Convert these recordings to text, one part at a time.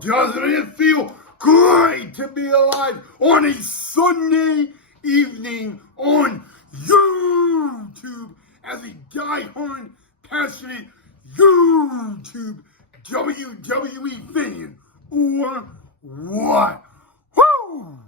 doesn't it feel great to be alive on a Sunday evening on YouTube as a diehard, passionate YouTube WWE fan, or what? Woo!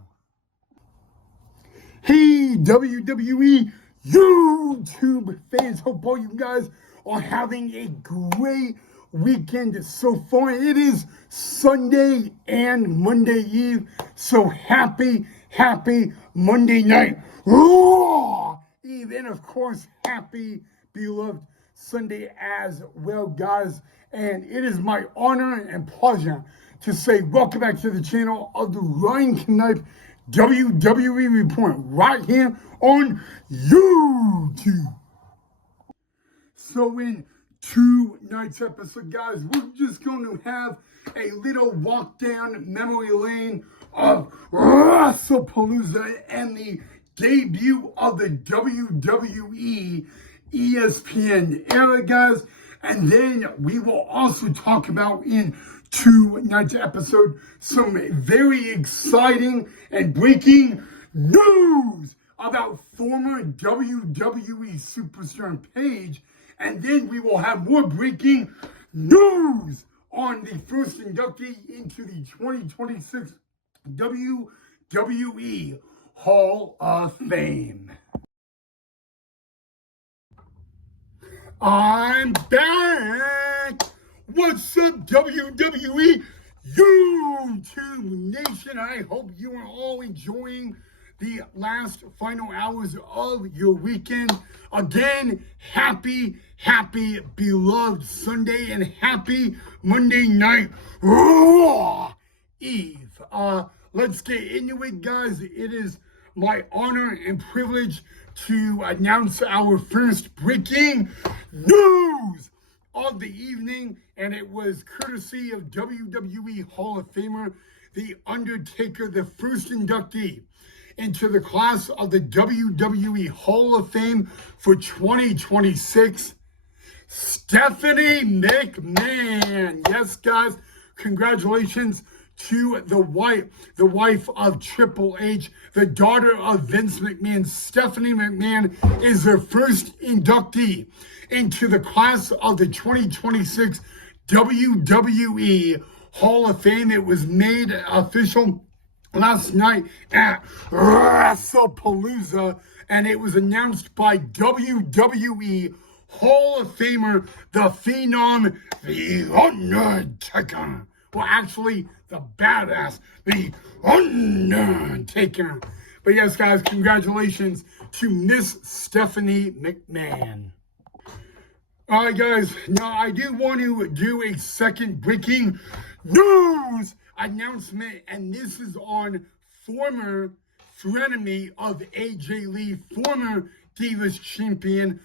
Hey, WWE YouTube fans, hope all you guys are having a great weekend so far. It is Sunday and Monday Eve, so happy Monday night Raw Eve, and of course, happy beloved Sunday as well, guys. And it is my honor and pleasure to say welcome back to the channel of the Ryan Knife WWE Report right here on YouTube. So in tonight's episode, guys, we're just going to have a little walk down memory lane of WrestlePalooza and the debut of the WWE ESPN era, guys. And then we will also talk about in tonight's episode some very exciting and breaking news about former WWE superstar Paige. And then we will have more breaking news on the first inductee into the 2026 WWE Hall of Fame. I'm back! What's up, WWE YouTube Nation? I hope you are all enjoying the last final hours of your weekend. Again, happy beloved Sunday and happy Monday night Raw Eve. Let's get into it, guys. It is my honor and privilege to announce our first breaking news of the evening, and it was courtesy of WWE Hall of Famer The Undertaker, the first inductee into the class of the WWE Hall of Fame for 2026, Stephanie McMahon. Yes, guys, congratulations to the wife of Triple H, the daughter of Vince McMahon. Stephanie McMahon is the first inductee into the class of the 2026 WWE Hall of Fame. It was made official last night at WrestlePalooza, and it was announced by WWE Hall of Famer, the Phenom, The Undertaker. Well, actually, the badass, The Undertaker. But yes, guys, congratulations to Miss Stephanie McMahon. All right, guys, now I do want to do a second breaking news announcement, and this is on former frenemy of AJ Lee, former Divas champion,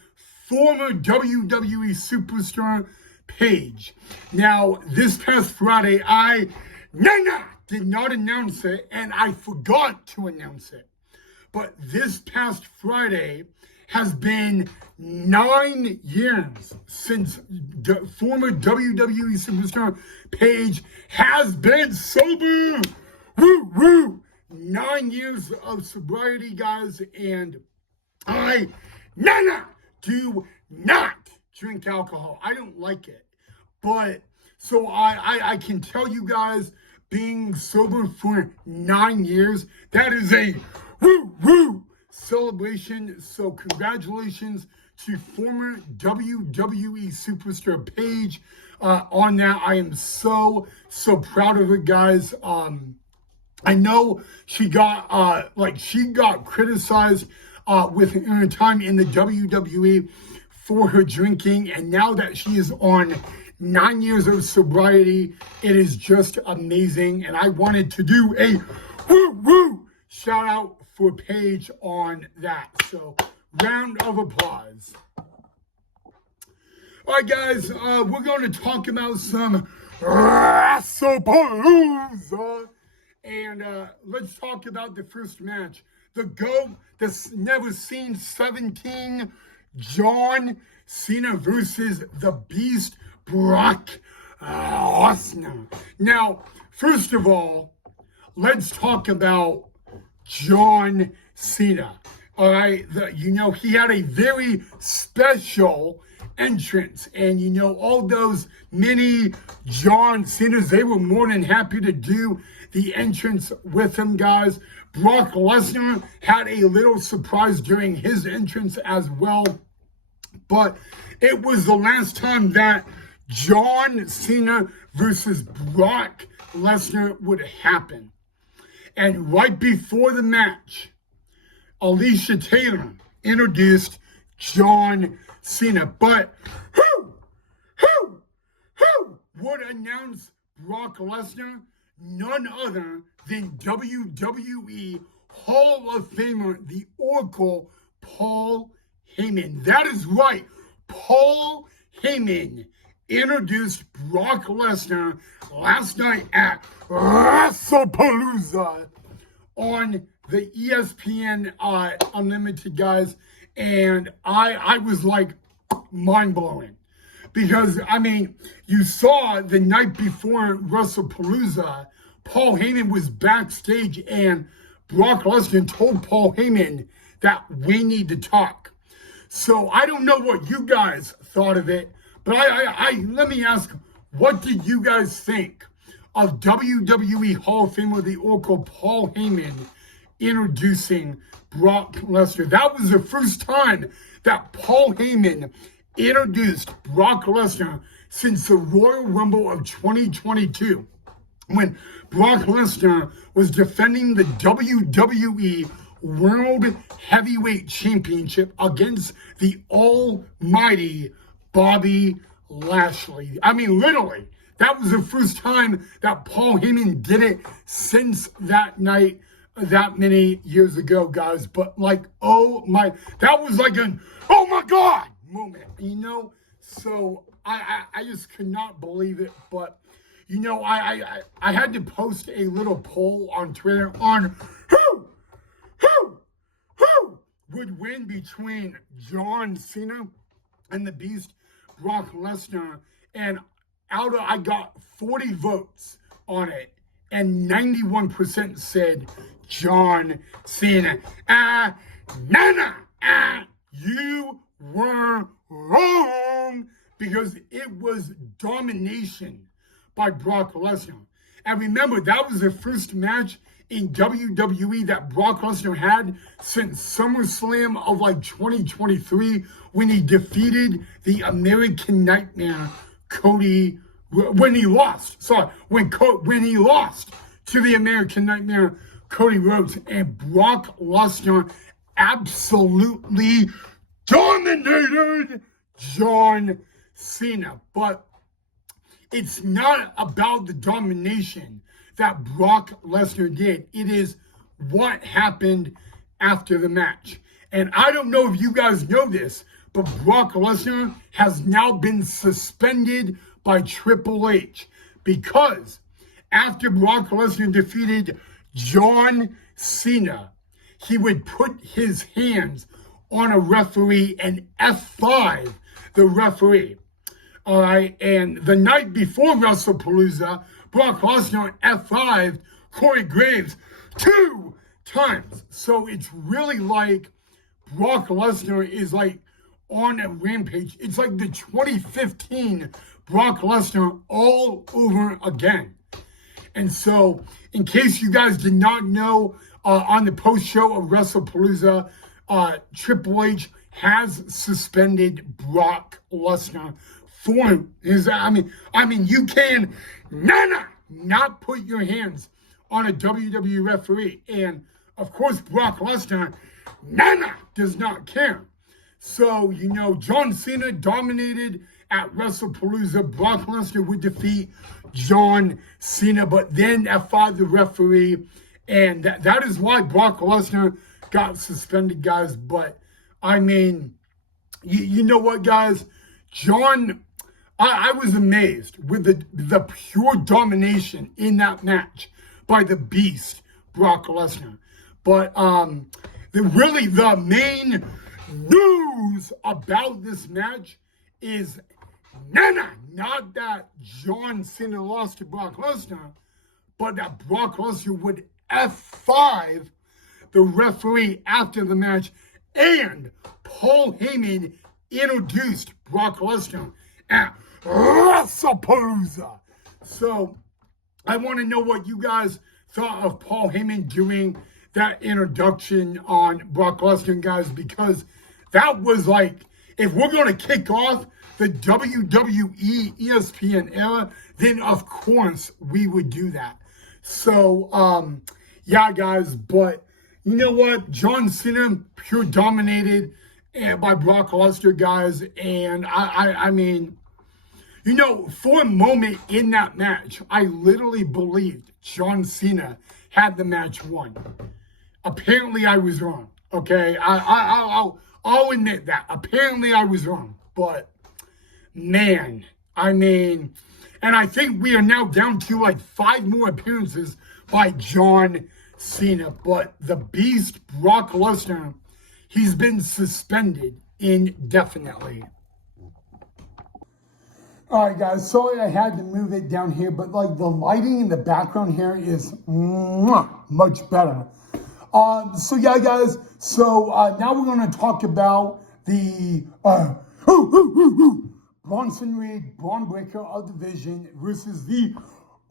former WWE superstar Paige. Now, this past Friday, I did not announce it, and I forgot to announce it. But this past Friday has been 9 years since former WWE superstar Paige has been sober. Woo, woo. 9 years of sobriety, guys, and I do not drink alcohol. I don't like it. But so I can tell you guys, being sober for 9 years, that is a woo celebration. So congratulations to former WWE superstar Paige on that. I am so proud of her, guys. I know she got criticized with her time in the WWE for her drinking, and now that she is on 9 years of sobriety, it is just amazing. And I wanted to do a woo shout out for Paige on that. So round of applause. All right, guys, we're going to talk about some WrestlePalooza, and let's talk about the first match. The GOAT, the never seen 17, John Cena versus the Beast, Brock Lesnar. Now, first of all, let's talk about John Cena. All right, he had a very special entrance, and all those mini John Cenas, they were more than happy to do the entrance with him, guys. Brock Lesnar had a little surprise during his entrance as well, but it was the last time that John Cena versus Brock Lesnar would happen. And right before the match, Alicia Taylor introduced John Cena. But who would announce Brock Lesnar? None other than WWE Hall of Famer, the Oracle, Paul Heyman. That is right. Paul Heyman introduced Brock Lesnar last night at WrestlePalooza on the ESPN Unlimited, guys, and I was like mind-blowing. Because, you saw the night before WrestlePalooza, Paul Heyman was backstage and Brock Lesnar told Paul Heyman that we need to talk. So I don't know what you guys thought of it, but let me ask, what did you guys think of WWE Hall of Famer, the Oracle, Paul Heyman, introducing Brock Lesnar? That was the first time that Paul Heyman introduced Brock Lesnar since the Royal Rumble of 2022, when Brock Lesnar was defending the WWE World Heavyweight Championship against the almighty Bobby Lashley. Literally, that was the first time that Paul Heyman did it since that night, that many years ago, guys. But that was like an oh my God moment, So I just could not believe it. But I had to post a little poll on Twitter on who would win between John Cena and the Beast Brock Lesnar, and I got 40 votes on it, and 91% said John Cena. You were wrong, because it was domination by Brock Lesnar. And remember, that was the first match in WWE that Brock Lesnar had since SummerSlam of 2023, when he defeated the American Nightmare, Cody, when he lost to the American Nightmare, Cody Rhodes, and Brock Lesnar absolutely dominated John Cena. But it's not about the domination that Brock Lesnar did. It is what happened after the match. And I don't know if you guys know this, but Brock Lesnar has now been suspended by Triple H, because after Brock Lesnar defeated John Cena, he would put his hands on a referee and F5 the referee. All right, and the night before WrestlePalooza, Brock Lesnar F5'd Corey Graves 2 times. So it's really like Brock Lesnar is on a rampage. It's like the 2015 Brock Lesnar all over again. And so, in case you guys did not know, on the post-show of WrestlePalooza, Triple H has suspended Brock Lesnar for his, you can not put your hands on a WWE referee. And of course, Brock Lesnar, does not care. So, John Cena dominated at WrestlePalooza. Brock Lesnar would defeat John Cena, but then F5 the referee. And that is why Brock Lesnar got suspended, guys. But, you know what, guys? I was amazed with the pure domination in that match by the Beast, Brock Lesnar. But the main news about this match is not that John Cena lost to Brock Lesnar, but that Brock Lesnar would F5 the referee after the match, and Paul Heyman introduced Brock Lesnar at WrestlePalooza. So I want to know what you guys thought of Paul Heyman doing that introduction on Brock Lesnar, guys, because that was like, if we're going to kick off the WWE ESPN era, then of course we would do that. So, yeah, guys, but you know what? John Cena, pure dominated by Brock Lesnar, guys, and I mean, you know, for a moment in that match, I literally believed John Cena had the match won. Apparently, I was wrong. Okay, I'll admit that. Apparently, I was wrong. But man, I mean, and I think we are now down to like 5 more appearances by John Cena. But the Beast, Brock Lesnar, he's been suspended indefinitely. All right, guys, sorry I had to move it down here, but like the lighting in the background here is much better. So yeah, guys, so now we're going to talk about the Bronson Reed, Braun Breaker of Division versus the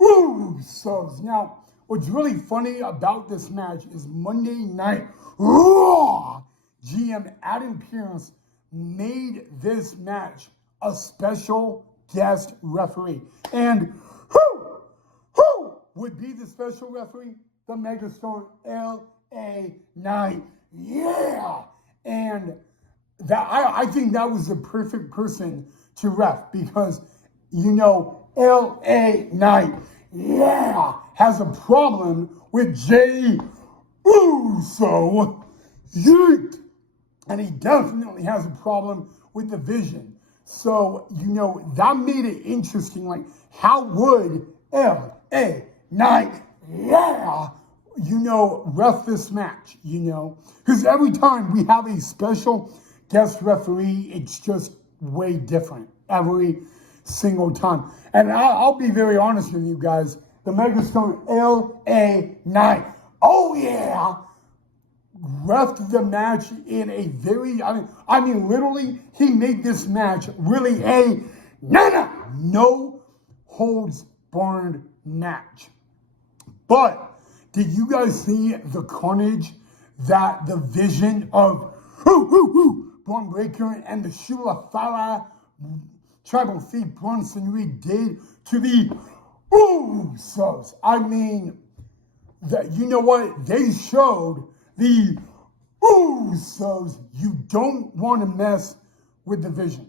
Usos. Now, what's really funny about this match is Monday Night Raw GM Adam Pearce made this match a special guest referee. And who would be the special referee? The megastar L.A. Knight. Yeah! And that I think that was the perfect person to ref because, you know, L.A. Knight, yeah, has a problem with Jey Uso. Yeet! And he definitely has a problem with the Vision. So, you know, that made it interesting. Like, how would L.A. Knight, yeah, you know, ref this match, you know? Because every time we have a special guest referee, it's just way different every single time. And I'll be very honest with you guys. The megastar L.A. Knight, oh yeah, refed the match in a very, I mean, literally, he made this match really a no holds barred match. But did you guys see the carnage that the Vision of Braun Breaker and the Shula Fala Tribal Thief Bronson Reed did to the Usos? I mean, that, you know what? They showed the Usos you don't want to mess with the Vision.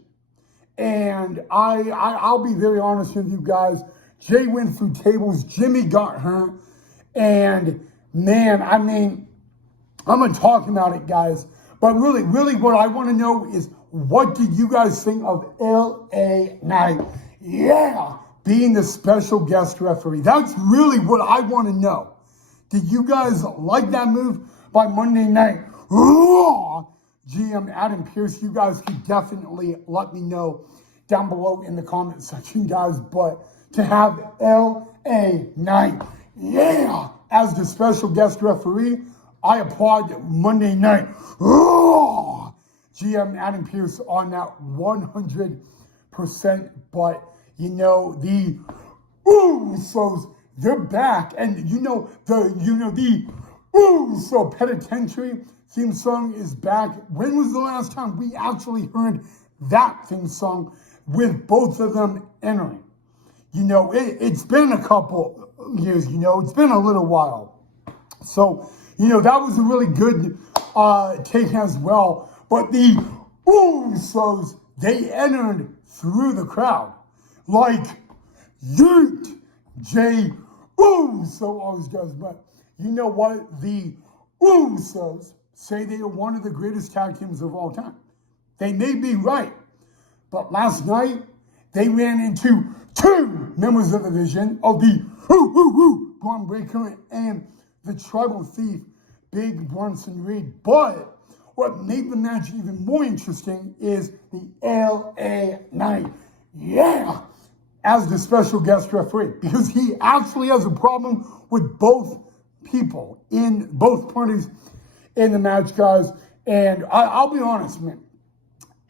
And I'll be very honest with you guys. Jay went through tables. Jimmy got hurt. And man, I mean, I'm going to talk about it, guys. But really what I want to know is, what did you guys think of L.A. Knight? Yeah, being the special guest referee. That's really what I want to know. Did you guys like that move by Monday Night Raw GM Adam Pearce? You guys can definitely let me know down below in the comment section, guys. But to have L.A. Knight, yeah, as the special guest referee, I applaud Monday Night Raw GM Adam Pearce on that 100%. But, you know, the Usos, they're back. And, you know, the Uso Penitentiary theme song is back. When was the last time we actually heard that theme song with both of them entering? You know, it's been a couple years, you know, it's been a little while. So, you know, that was a really good take as well. But the Usos, they entered through the crowd. Like, yeet, Jey Uso always does. But you know what? The Usos say they are one of the greatest tag teams of all time. They may be right. But last night, they ran into 2 members of the Vision of the Braun Breaker and the Tribal Thief, Big Bronson Reed. But what made the match even more interesting is the L.A. Knight. yeah, as the special guest referee, because he actually has a problem with both people in both parties in the match, guys. And I'll be honest, man.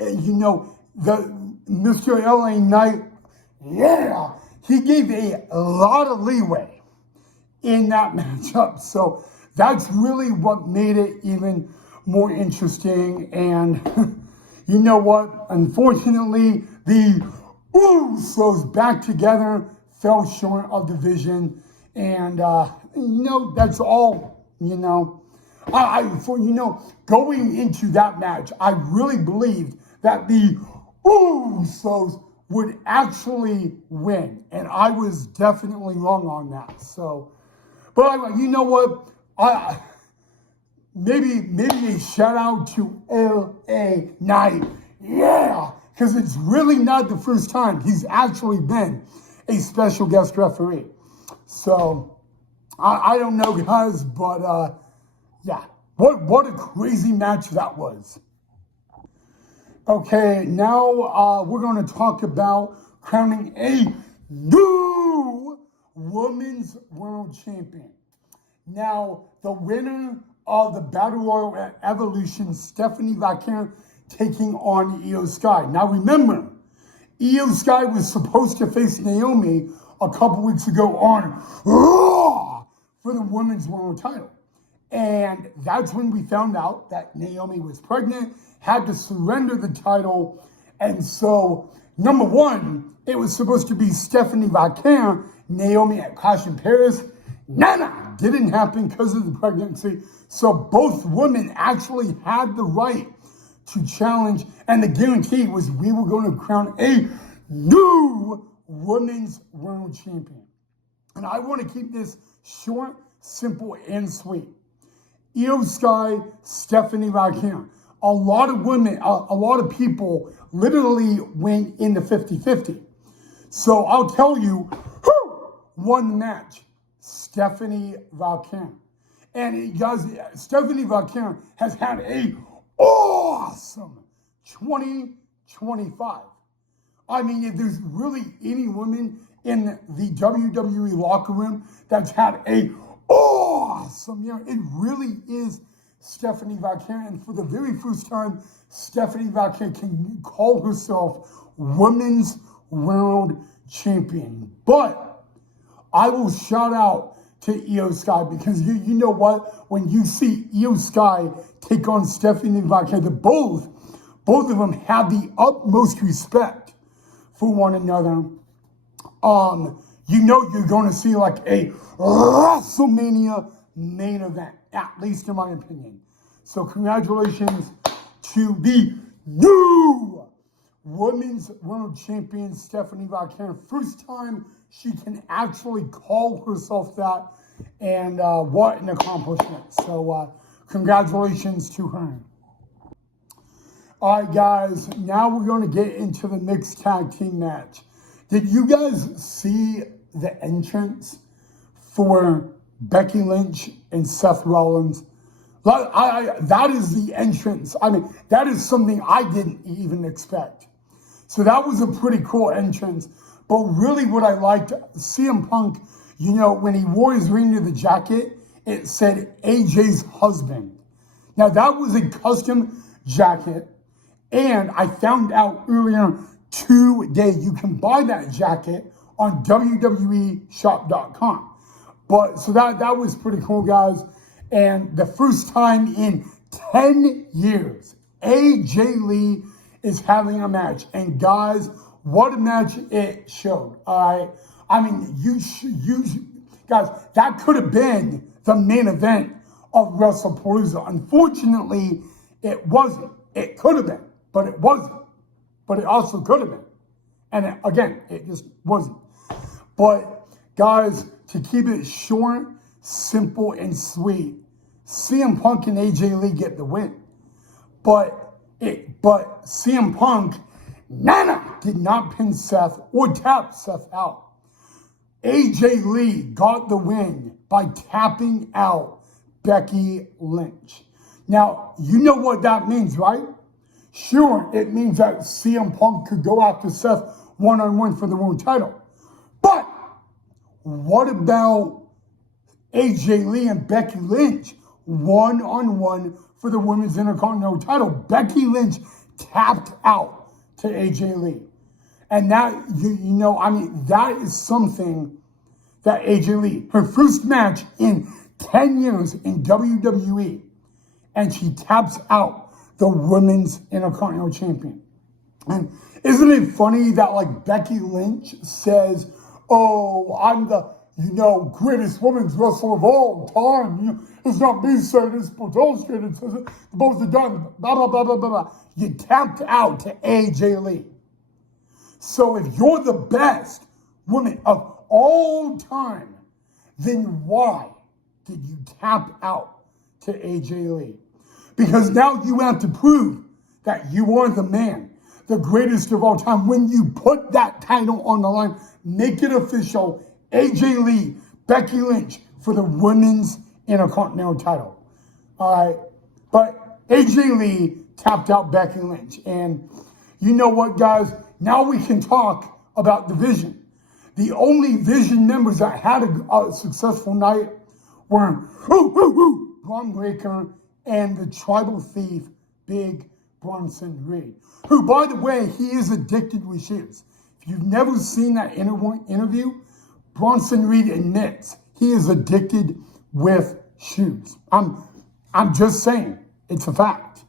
You know, the Mr. LA Knight, yeah, he gave a lot of leeway in that matchup. So that's really what made it even more interesting. And you know what? Unfortunately, the Usos back together fell short of the vision. And, that's all, going into that match, I really believed that the Usos would actually win. And I was definitely wrong on that. So, but you know what? Maybe a shout out to LA Knight. Yeah, because it's really not the first time he's actually been a special guest referee. So, I don't know, guys, but yeah, what a crazy match that was. Okay, now we're going to talk about crowning a new Women's World Champion. Now, the winner of the Battle Royal at Evolution, Stephanie Vaquer, taking on Io Sky. Now, remember, Io Sky was supposed to face Naomi a couple weeks ago on Raw for the Women's World title. And that's when we found out that Naomi was pregnant, had to surrender the title. And so, number one, it was supposed to be Stephanie Vaquer, Naomi at Clash in Paris. Nana didn't happen because of the pregnancy. So both women actually had the right to challenge. And the guarantee was we were going to crown a new Women's World Champion. And I want to keep this short, simple, and sweet. Io Sky, Stephanie Vaquer. A lot of women, a lot of people literally went into 50-50. So I'll tell you who won the match. Stephanie Vaquer. And guys, Stephanie Vaquer has had a awesome 2025. I mean, if there's really any woman in the WWE locker room that's had a awesome year, it really is Stephanie Vaquer. And for the very first time, Stephanie Vaquer can call herself Women's World Champion. But I will shout out to Io Sky because you know what? When you see Io Sky take on Stephanie Vaquer, both of them have the utmost respect for one another. You're going to see like a WrestleMania main event, at least in my opinion. So congratulations to the new Women's World Champion, Stephanie Vaquer. First time she can actually call herself that, and what an accomplishment. So congratulations to her. All right, guys, now we're going to get into the mixed tag team match. Did you guys see the entrance for Becky Lynch and Seth Rollins? That is the entrance. I mean, that is something I didn't even expect. So that was a pretty cool entrance. But really what I liked, CM Punk, when he wore his ring to the jacket, it said AJ's husband. Now that was a custom jacket. And I found out earlier today you can buy that jacket on WWEshop.com. But so that was pretty cool, guys. And the first time in 10 years, AJ Lee is having a match. And guys, what a match it showed. All right. I mean, guys, that could have been the main event of WrestlePalooza. Unfortunately, it wasn't. It could have been, but it wasn't. But it also could have been. And again, it just wasn't. But guys, to keep it short, simple, and sweet, CM Punk and AJ Lee get the win. But CM Punk, did not pin Seth or tap Seth out. AJ Lee got the win by tapping out Becky Lynch. Now, you know what that means, right? Sure, it means that CM Punk could go after Seth one-on-one for the world title. But what about AJ Lee and Becky Lynch one-on-one for the Women's Intercontinental title? Becky Lynch tapped out to AJ Lee. And that, that is something that AJ Lee, her first match in 10 years in WWE, and she taps out the Women's Intercontinental Champion. And isn't it funny that, like, Becky Lynch says, oh, I'm the, greatest women's wrestler of all time. It's not me saying this, but illustrated says it. Both are done, blah, blah, blah, blah, blah. You tapped out to AJ Lee. So if you're the best woman of all time, then why did you tap out to AJ Lee? Because now you have to prove that you are the man, the greatest of all time. When you put that title on the line, make it official, AJ Lee, Becky Lynch for the Women's Intercontinental title. All right, but AJ Lee tapped out Becky Lynch. And you know what, guys? Now we can talk about the Vision. The only Vision members that had a successful night were Braun Breaker and the Tribal Thief, Big Bronson Reed, who, by the way, he is addicted with shoes. If you've never seen that interview, Bronson Reed admits he is addicted with shoes. I'm just saying, it's a fact.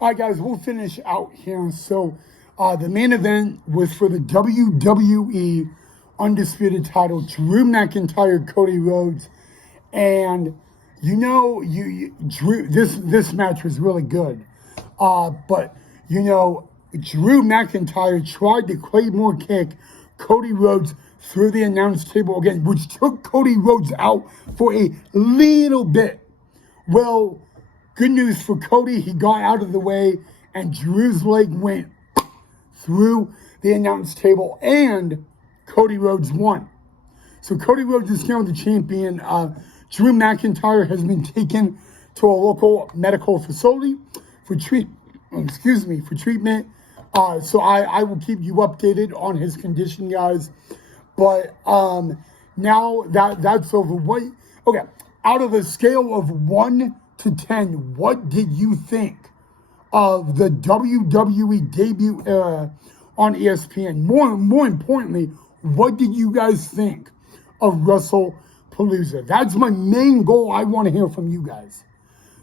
All right, guys, we'll finish out here. So the main event was for the WWE Undisputed title, Drew McIntyre, Cody Rhodes. And, Drew, this match was really good. But, Drew McIntyre tried to Claymore kick Cody Rhodes through the announce table again, which took Cody Rhodes out for a little bit. Well, good news for Cody, he got out of the way, and Drew's leg went through the announce table, and Cody Rhodes won. So Cody Rhodes is now the champion. Drew McIntyre has been taken to a local medical facility for treatment. So I will keep you updated on his condition, guys. But now that's over. Okay, out of a scale of 1 to 10, what did you think of the WWE debut era on ESPN? More importantly, what did you guys think of WrestlePalooza? That's my main goal. I want to hear from you guys.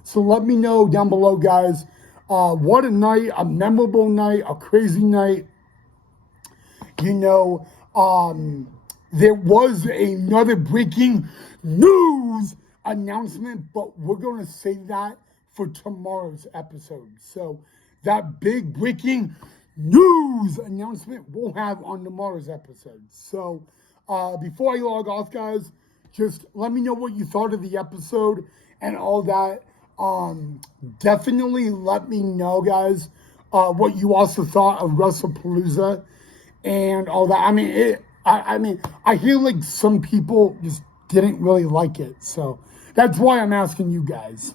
So let me know down below, guys. What a night, a memorable night, a crazy night. There was another breaking news announcement, but we're going to save that for tomorrow's episode. So that big breaking news announcement we'll have on tomorrow's episode. So before I log off, guys, just let me know what you thought of the episode and all that. Definitely let me know, guys, what you also thought of WrestlePalooza and all that. I hear like some people just didn't really like it. So that's why I'm asking you guys.